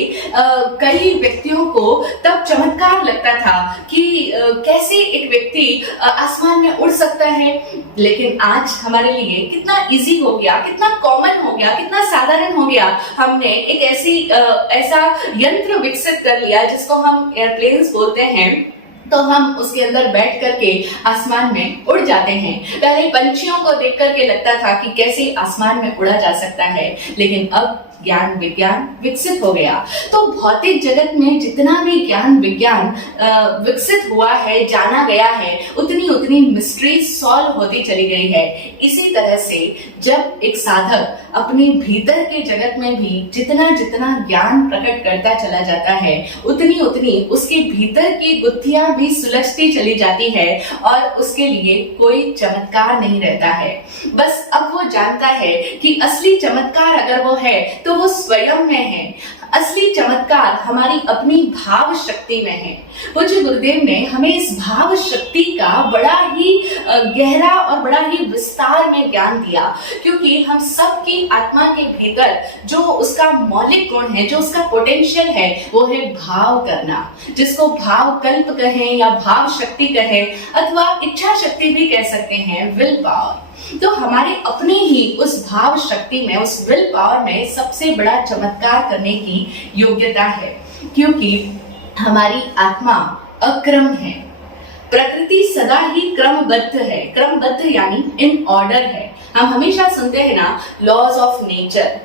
कई व्यक्तियों को तब चमत्कार लगता था कि कैसे एक व्यक्ति आसमान में उड़ सकता है, लेकिन आज हमारे लिए कितना इजी हो गया, कितना कॉमन हो गया, कितना साधारण हो गया। हमने एक ऐसा यंत्र विकसित कर लिया जिसको हम एयरप्लेन्स बोलते हैं, तो हम उसके अंदर बैठ करके आसमान में उड़ जाते हैं। पहले पंछियों को देख करके लगता था कि कैसे आसमान में उड़ा जा सकता है, लेकिन अब ज्ञान विज्ञान विकसित हो गया। तो भौतिक जगत में जितना भी ज्ञान विज्ञान विकसित हुआ है, जाना गया है, उतनी उतनी मिस्ट्री सॉल्व होती चली गई है। इसी तरह से जब एक साधक अपने भीतर के जगत में भी जितना जितना ज्ञान प्रकट करता चला जाता है, उतनी उतनी उसके भीतर की गुत्थियां भी सुलझती चली जाती है और उसके लिए कोई चमत्कार नहीं रहता है। बस अब वो जानता है कि असली चमत्कार अगर वो है तो वो स्वयं में है। असली चमत्कार हमारी अपनी भाव शक्ति में है। पूज्य गुरुदेव ने हमें इस भाव शक्ति का बड़ा ही गहरा और बड़ा ही विस्तार में ज्ञान दिया, क्योंकि हम सबकी आत्मा के भीतर जो उसका मौलिक गुण है, जो उसका पोटेंशियल है, वो है भाव करना, जिसको भाव कल्प कहें या भाव शक्ति कहें अथवा इच्छा शक्ति भी कह सकते हैं, विल पावर। तो हमारे अपने ही उस भाव शक्ति में, उस विल पावर में सबसे बड़ा चमत्कार करने की योग्यता है, क्योंकि हमारी आत्मा अक्रम है। प्रकृति सदा ही क्रमबद्ध है। क्रमबद्ध यानी इन ऑर्डर है। हम हमेशा सुनते हैं ना, लॉज ऑफ नेचर,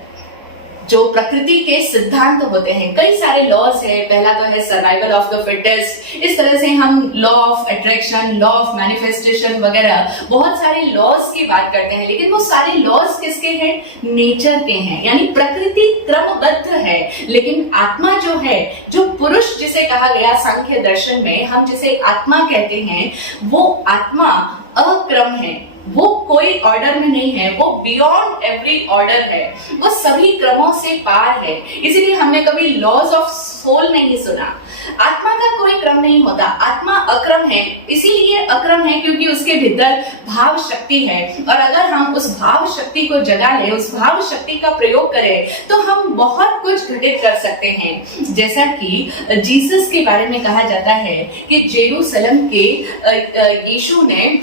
जो प्रकृति के सिद्धांत होते हैं। कई सारे लॉज है। पहला तो है सर्वाइवल ऑफ द फिटेस्ट। इस तरह से हम law of attraction, law of manifestation वगैरह बहुत सारे लॉज की बात करते हैं, लेकिन वो सारे लॉज किसके हैं? नेचर के हैं। यानी प्रकृति क्रमबद्ध है, लेकिन आत्मा जो है, जो पुरुष जिसे कहा गया सांख्य दर्शन में, हम जिसे आत्मा कहते हैं, वो आत्मा अक्रम है। वो कोई ऑर्डर में नहीं है, वो बियॉन्ड एवरी ऑर्डर है, वो सभी क्रमों से पार है। इसीलिए हमने कभी लॉज ऑफ सोल नहीं सुना। आत्मा का कोई क्रम नहीं होता। आत्मा अक्रम है, इसीलिए अक्रम है क्योंकि उसके भीतर भाव शक्ति है। और अगर हम उस भाव शक्ति को जगा ले, उस भाव शक्ति का प्रयोग करें, तो हम बहुत कुछ घटित कर सकते हैं। जैसा कि जीसस के बारे में कहा जाता है कि जेरूसलम के यीशु ने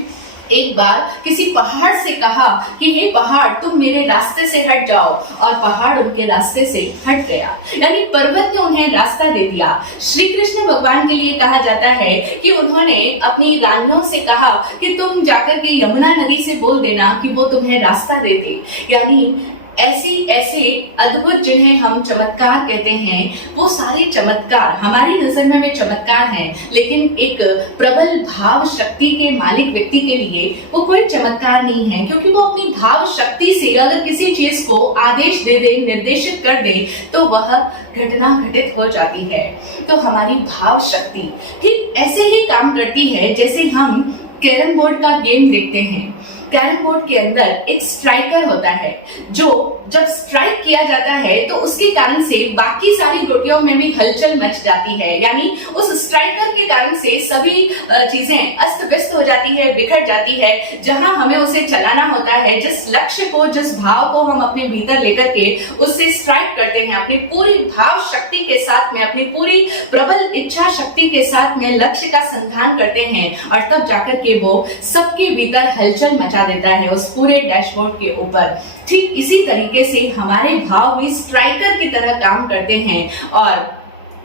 एक बार किसी पहाड़ से कहा कि हे पहाड़, तुम मेरे रास्ते से हट जाओ, और पहाड़ उनके रास्ते से हट गया। यानी पर्वत ने उन्हें रास्ता दे दिया। श्री कृष्ण भगवान के लिए कहा जाता है कि उन्होंने अपनी रानियों से कहा कि तुम जाकर के यमुना नदी से बोल देना कि वो तुम्हें रास्ता दे दे। यानी ऐसे अद्भुत जिन्हें हम चमत्कार कहते हैं, वो सारे चमत्कार हमारी नजर में वे चमत्कार हैं, लेकिन एक प्रबल भाव शक्ति के मालिक व्यक्ति के लिए वो कोई चमत्कार नहीं है, क्योंकि वो अपनी भाव शक्ति से अगर किसी चीज को आदेश दे दे, निर्देशित कर दे, तो वह घटना घटित हो जाती है। तो हमारी भाव शक्ति ठीक ऐसे ही काम करती है जैसे हम कैरम बोर्ड का गेम देखते हैं। कैरम बोर्ड के अंदर एक स्ट्राइकर होता है, जो जब स्ट्राइक किया जाता है तो उसके कारण से बाकी सारी गोटियों में भी हलचल मच जाती है। यानी उस स्ट्राइकर के कारण से सभी चीजें अस्त व्यस्त हो जाती है, बिखर जाती है। जहां हमें उसे चलाना होता है, जिस लक्ष्य को, जिस भाव को हम अपने भीतर लेकर के उससे स्ट्राइक करते हैं, अपनी पूरी भाव शक्ति के साथ में, अपनी पूरी प्रबल इच्छा शक्ति के साथ में लक्ष्य का संधान करते हैं, और तब जाकर के वो सबके भीतर हलचल मचा देता है उस पूरे डैशबोर्ड के ऊपर। ठीक इसी तरीके से हमारे भाव भी स्ट्राइकर की तरह काम करते हैं, और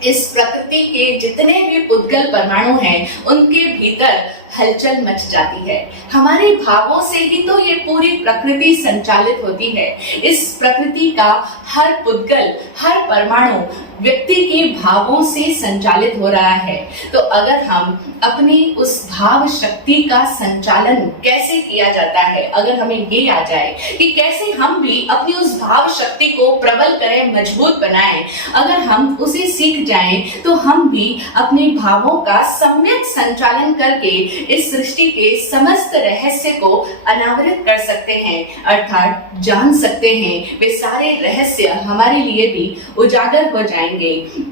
इस प्रकृति के जितने भी पुद्गल परमाणु हैं, उनके भीतर हलचल मच जाती है। हमारे भावों से ही तो ये पूरी प्रकृति संचालित होती है। इस प्रकृति का हर पुद्गल, हर परमाणु व्यक्ति के भावों से संचालित हो रहा है। तो अगर हम अपनी उस भाव शक्ति का संचालन कैसे किया जाता है, अगर हमें ये आ जाए कि कैसे हम भी अपनी उस भाव शक्ति को प्रबल करें, मजबूत बनाएं, अगर हम उसे सीख जाएं, तो हम भी अपने भावों का सम्यक संचालन करके इस सृष्टि के समस्त रहस्य को अनावृत कर सकते हैं, अर्थात जान सकते हैं। वे सारे रहस्य हमारे लिए भी उजागर हो जाएंगे।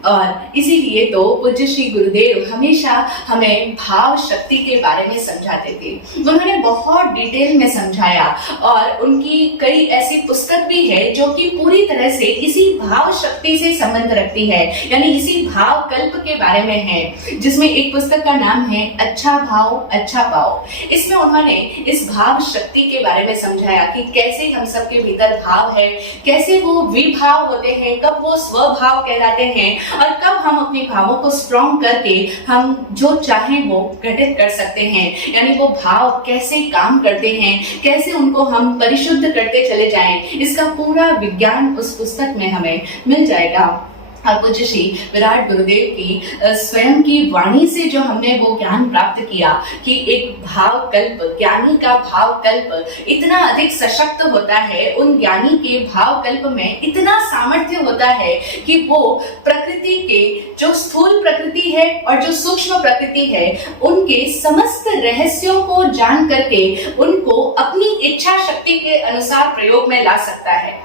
और इसीलिए तो पूज्य श्री गुरुदेव हमेशा हमें भाव शक्ति के बारे में समझाते थे। उन्होंने बहुत डिटेल में समझाया, और उनकी कई ऐसी पुस्तक भी है जो कि पूरी तरह से इसी भाव शक्ति से संबंध रखती है, यानी इसी भाव कल्प के बारे में है, जिसमें एक पुस्तक का नाम है अच्छा भाव अच्छा पाओ। इसमें उन्होंने इस भाव शक्ति के बारे में समझाया कि कैसे हम सबके भीतर भाव है, कैसे वो विभाव होते हैं, कब वो स्वभाव कहलाते हैं और कब हम अपने भावों को स्ट्रॉन्ग करके हम जो चाहें वो घटित कर सकते हैं। यानी वो भाव कैसे काम करते हैं, कैसे उनको हम परिशुद्ध करते चले जाएं, इसका पूरा विज्ञान उस पुस्तक में हमें मिल जाएगा। और पूज्य श्री विराट गुरुदेव की स्वयं की वाणी से जो हमने वो ज्ञान प्राप्त किया कि एक भाव कल्प, ज्ञानी का भाव कल्प इतना अधिक सशक्त होता है, उन ज्ञानी के भाव कल्प में इतना सामर्थ्य होता है कि वो प्रकृति के जो स्थूल प्रकृति है और जो सूक्ष्म प्रकृति है उनके समस्त रहस्यों को जान करके उनको अपनी इच्छा शक्ति के अनुसार प्रयोग में ला सकता है।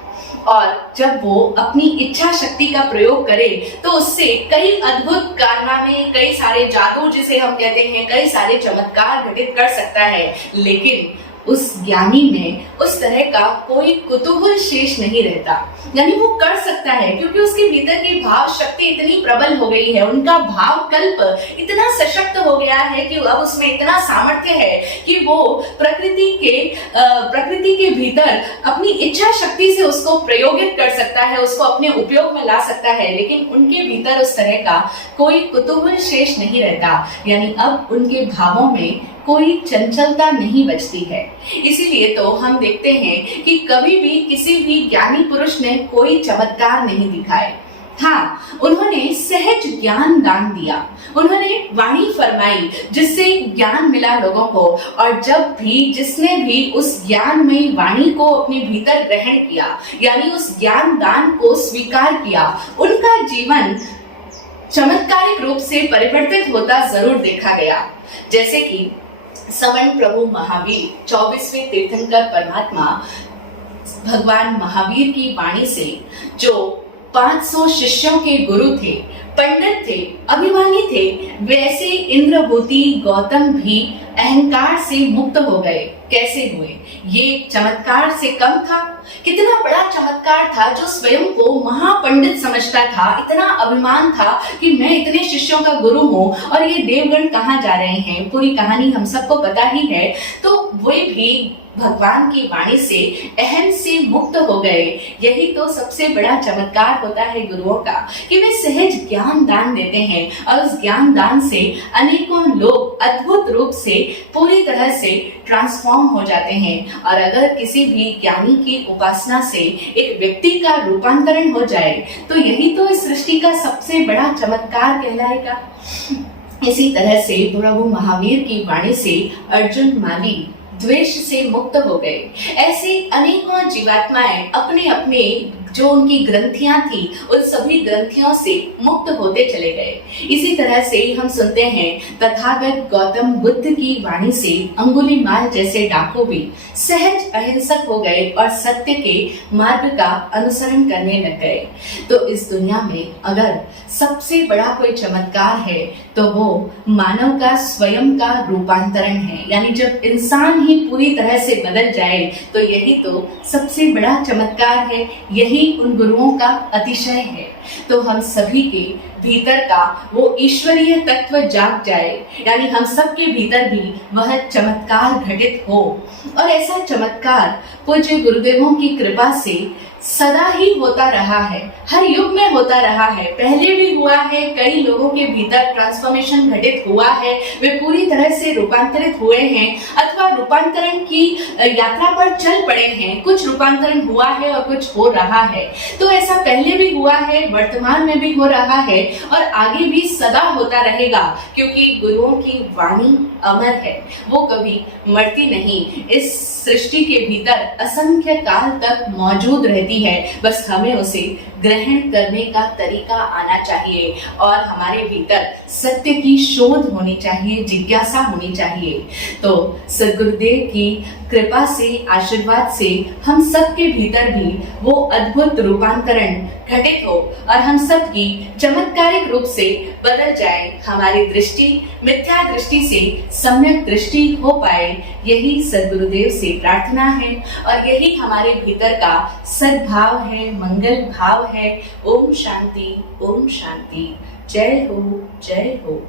और जब वो अपनी इच्छा शक्ति का प्रयोग करे तो उससे कई अद्भुत कारनामे, कई सारे जादू जिसे हम कहते हैं, कई सारे चमत्कार घटित कर सकता है। लेकिन उस ज्ञानी में उस तरह का कोई कुतूहल शेष नहीं रहता। यानी वो कर सकता है क्योंकि उसके भीतर की भाव शक्ति इतनी प्रबल हो गई है, उनका भाव कल्प इतना सशक्त हो गया है कि अब उसमें इतना सामर्थ्य है कि वो प्रकृति के भीतर अपनी इच्छा शक्ति से उसको प्रयोगित कर सकता है, उसको अपने उपयोग में ला सकता है। लेकिन उनके भीतर उस तरह का कोई कुतूहल शेष नहीं रहता। यानी अब उनके भावों में कोई चंचलता नहीं बचती है। इसीलिए तो हम देखते हैं कि कभी भी किसी भी ज्ञानी पुरुष ने कोई चमत्कार नहीं दिखाए। हाँ, उन्होंने सहज ज्ञान दान दिया, उन्होंने वाणी फरमाई जिससे ज्ञान मिला लोगों को। और जब भी जिसने भी उस ज्ञान में वाणी को अपने भीतर ग्रहण किया, यानी उस ज्ञान दान को स्वीकार किया, उनका जीवन चमत्कारिक रूप से परिवर्तित होता जरूर देखा गया। जैसे कि समन प्रभु महावीर 24वें तीर्थंकर परमात्मा भगवान महावीर की वाणी से जो 500 शिष्यों के गुरु थे, पंडित थे, अभिमानी थे, वैसे इंद्रभूति गौतम भी अहंकार से मुक्त हो गए। कैसे हुए? ये चमत्कार से कम था? कितना बड़ा चमत्कार था जो स्वयं को महापंडित समझता था, इतना अभिमान था कि मैं इतने शिष्यों का गुरु हूँ और ये देवगण कहाँ जा रहे हैं। पूरी कहानी हम सबको पता ही है। तो वे भी भगवान की वाणी से अहम से मुक्त हो गए। यही तो सबसे बड़ा चमत्कार होता है गुरुओं का कि वे सहज ज्ञान दान देते हैं और उस ज्ञान दान से अनेकों लोग अद्भुत रूप से पूरी तरह से ट्रांसफॉर्म हो जाते हैं। और अगर किसी भी ज्ञानी की उपासना से एक व्यक्ति का रूपांतरण हो जाए तो यही तो इस सृष्टि का सबसे बड़ा चमत्कार कहलाएगा। इसी तरह से प्रभु महावीर की वाणी से अर्जुन माली द्वेष से मुक्त हो गए। ऐसे अनेकों जीवात्माएं अपने अपने जो उनकी ग्रंथियां थी उन सभी ग्रंथियों से मुक्त होते चले गए। इसी तरह से हम सुनते हैं तथागत गौतम बुद्ध की वाणी से अंगुलीमाल जैसे डाकू भी सहज अहिंसक हो गए और सत्य के मार्ग का अनुसरण करने लग गए। तो इस दुनिया में अगर सबसे बड़ा कोई चमत्कार है तो वो मानव का स्वयं का रूपांतरण है। यानी जब इंसान ही पूरी तरह से बदल जाए तो यही तो सबसे बड़ा चमत्कार है, यही उन गुरुओं का अतिशय है। तो हम सभी के भीतर का वो ईश्वरीय तत्व जाग जाए, यानी हम सबके भीतर भी वह चमत्कार घटित हो। और ऐसा चमत्कार पूज्य गुरुदेवों की कृपा से सदा ही होता रहा है, हर युग में होता रहा है। पहले भी हुआ है, कई लोगों के भीतर ट्रांसफॉर्मेशन घटित हुआ है, वे पूरी तरह से रूपांतरित हुए हैं अथवा रूपांतरण की यात्रा पर चल पड़े हैं। कुछ रूपांतरण हुआ है और कुछ हो रहा है। तो ऐसा पहले भी हुआ है, वर्तमान में भी हो रहा है और आगे भी सदा होता रहेगा, क्योंकि गुरुओं की वाणी अमर है, वो कभी मरती नहीं। इस सृष्टि के भीतर असंख्य काल तक मौजूद रहती है, बस हमें उसे ग्रहण करने का तरीका आना चाहिए और हमारे भीतर सत्य की शोध होनी चाहिए, जिज्ञासा होनी चाहिए। तो सद्गुरुदेव की कृपा से, आशीर्वाद से हम सबके भीतर भी वो अद्भुत रूपांतरण घटित हो और हम सबकी चमत्कारिक रूप से बदल जाए, हमारी दृष्टि मिथ्या दृष्टि से सम्यक दृष्टि हो पाए। यही सद्गुरुदेव से प्रार्थना है और यही हमारे भीतर का सद्भाव है, मंगल भाव है। ओम शांति, ओम शांति। जय हो, जय हो।